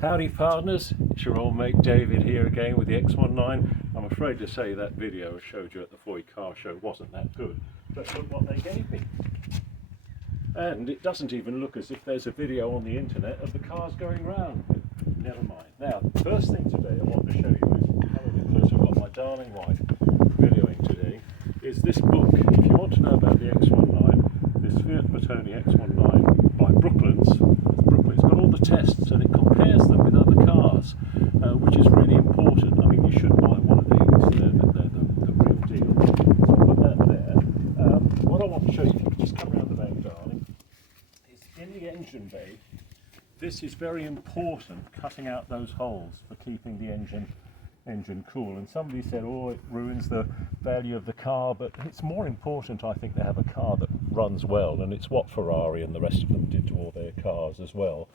Howdy partners, it's your old mate David here again with the X19. I'm afraid to say that video I showed you at the Foy car show wasn't that good, but look what they gave me. And it doesn't even look as if there's a video on the internet of the cars going round. Never mind. Now, first thing today I want to show you is, how because I've got my darling wife videoing today, is this book. If you want to know about the X19, this Fiat X19 by Brooklands. It's got all the tests and it compares them with other cars, which is really important. I mean, you should buy one of these, they're the real deal. So I'll put that there. What I want to show you, if you could just come around the back, darling, is in the engine bay. This is very important, cutting out those holes for keeping the engine cool. And somebody said, oh, it ruins the value of the car, but it's more important, I think, to have a car that runs well, and it's what Ferrari and the rest of them did to all their cars as well.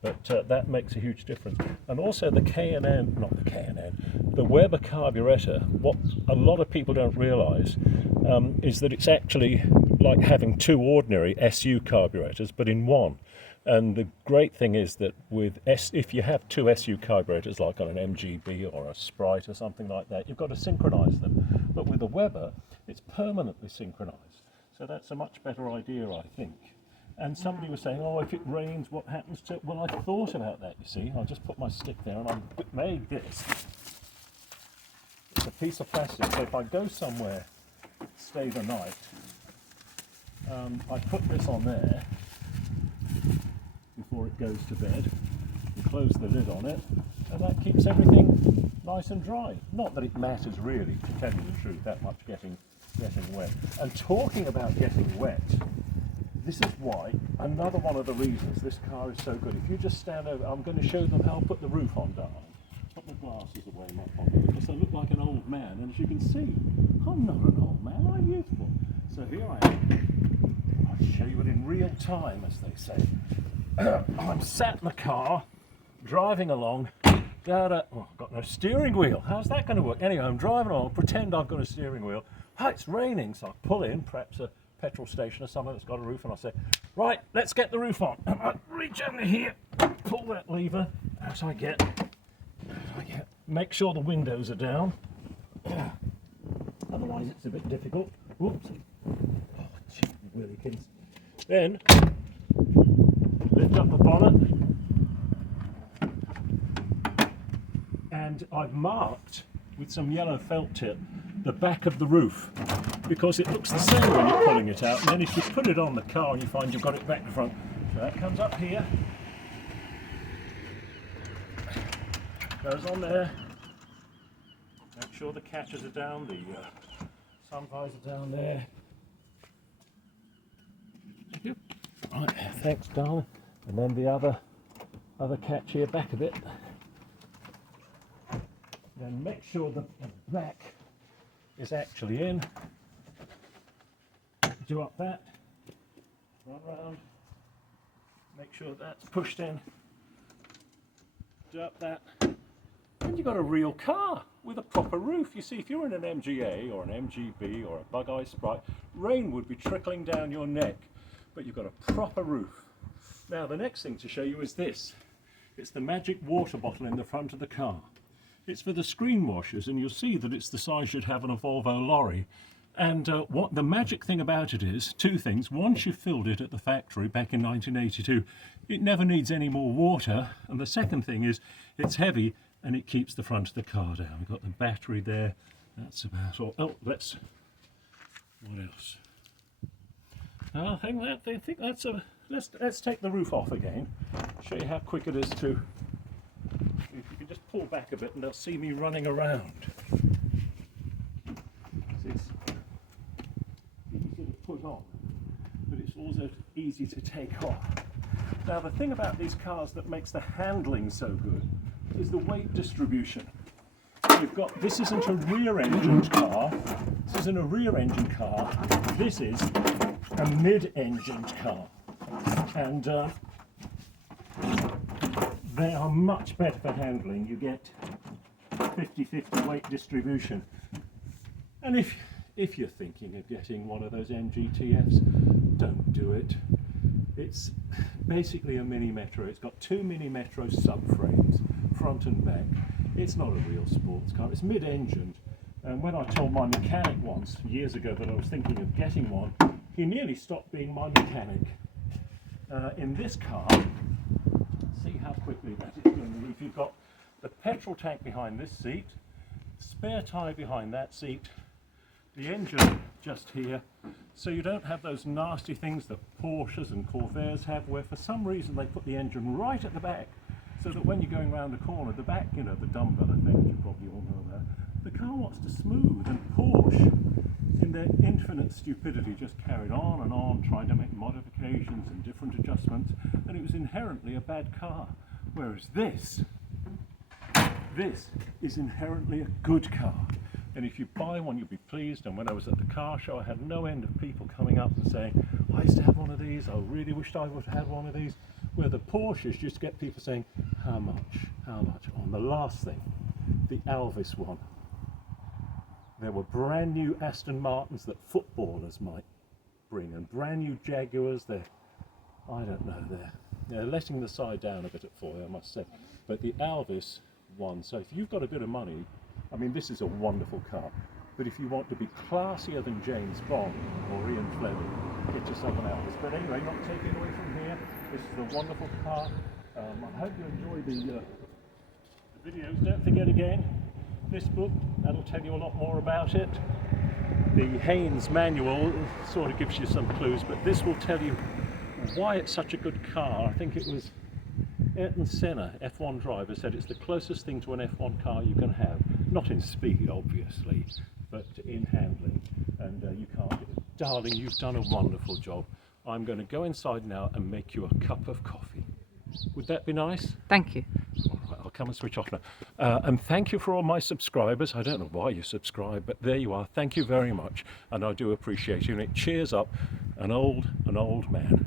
But that makes a huge difference. And also the the Weber carburetor, what a lot of people don't realise is that it's actually like having two ordinary SU carburetors, but in one. And the great thing is that if you have two SU carburetors, like on an MGB or a Sprite or something like that, you've got to synchronise them. But with the Weber, it's permanently synchronised. So that's a much better idea, I think. And somebody was saying, oh, if it rains, what happens to it? Well, I thought about that, you see. I'll just put my stick there, and I made this. It's a piece of plastic, so if I go somewhere, stay the night, I put this on there before it goes to bed, and close the lid on it, and that keeps everything nice and dry. Not that it matters really, to tell you the truth, that much getting wet. And talking about getting wet, this is why, another one of the reasons this car is so good. If you just stand over, I'm going to show them how to put the roof on, darling. Put my glasses away, my pocket, because I look like an old man, and as you can see, I'm not an old man, I'm youthful. So here I am. I'll show you it in real time, as they say. I'm sat in the car, driving along, oh, I've got no steering wheel. How's that going to work? Anyway, I'm driving along, pretend I've got a steering wheel. Oh, it's raining, so I pull in, perhaps a petrol station or something that's got a roof, and I say, right, let's get the roof on. And I reach under here, pull that lever, as I get, make sure the windows are down. Otherwise it's a bit difficult. Whoops. Oh, gee, Willikins. Then, lift up the bonnet, and I've marked with some yellow felt tip the back of the roof, because it looks the same when you're pulling it out, and then if you put it on the car and you find you've got it back to front, so that comes up here, goes on there, make sure the catches are down, the sun visor down there. Thank you. Right, thanks darling. And then the other catch here, back a bit. Then make sure the back is actually in. Do up that, run round, make sure that's pushed in, do up that, and you've got a real car with a proper roof. You see, if you're in an MGA or an MGB or a Bug-Eye Sprite, rain would be trickling down your neck, but you've got a proper roof. Now the next thing to show you is this. It's the magic water bottle in the front of the car. It's for the screen washers, and you'll see that it's the size you'd have on a Volvo lorry. And what the magic thing about it is, two things. Once you've filled it at the factory back in 1982, it never needs any more water. And the second thing is, it's heavy and it keeps the front of the car down. We've got the battery there. That's about all. Oh, what else? I think that's a. Let's take the roof off again. Show you how quick it is to. If you can just pull back a bit, and they'll see me running around. It's easy to put on, but it's also easy to take off. Now the thing about these cars that makes the handling so good is the weight distribution. You've got, this isn't a rear-engined car, this isn't a rear-engine car, this is a mid-engined car. And they are much better for handling. You get 50-50 weight distribution. And if you're thinking of getting one of those MGTFs, don't do it. It's basically a mini Metro. It's got two mini Metro subframes, front and back. It's not a real sports car, it's mid-engined. And when I told my mechanic once, years ago, that I was thinking of getting one, he nearly stopped being my mechanic. In this car, see how quickly that is going to leave. You've got the petrol tank behind this seat, spare tyre behind that seat, the engine just here, so you don't have those nasty things that Porsches and Corvairs have, where for some reason they put the engine right at the back, so that when you're going around a corner, the back, you know, the dumbbell effect, you probably all know that, the car wants to smooth, and Porsche, in their infinite stupidity, just carried on, trying to make modifications and different adjustments, and it was inherently a bad car. Whereas this is inherently a good car. And if you buy one, you'll be pleased. And when I was at the car show, I had no end of people coming up and saying, I used to have one of these, I really wished I would have had one of these. Where the Porsches just get people saying, how much? On the last thing, the Alvis one. There were brand new Aston Martins that footballers might bring, and brand new Jaguars. I don't know, they're letting the side down a bit at 4, I must say. But the Alvis one, so if you've got a bit of money, I mean, this is a wonderful car, but if you want to be classier than James Bond or Ian Fleming, get yourself an Alvis. But anyway, not taking away from here, this is a wonderful car. I hope you enjoy the videos. Don't forget again, this book, that'll tell you a lot more about it. The Haynes manual sort of gives you some clues, but this will tell you why it's such a good car. I think it was Ayrton Senna, F1 driver, said it's the closest thing to an F1 car you can have. Not in speed, obviously, but in handling. And you can't get it. Darling, you've done a wonderful job. I'm going to go inside now and make you a cup of coffee. Would that be nice? Thank you. All right, I'll come and switch off now. And thank you for all my subscribers. I don't know why you subscribe, but there you are. Thank you very much. And I do appreciate you. And it cheers up an old man.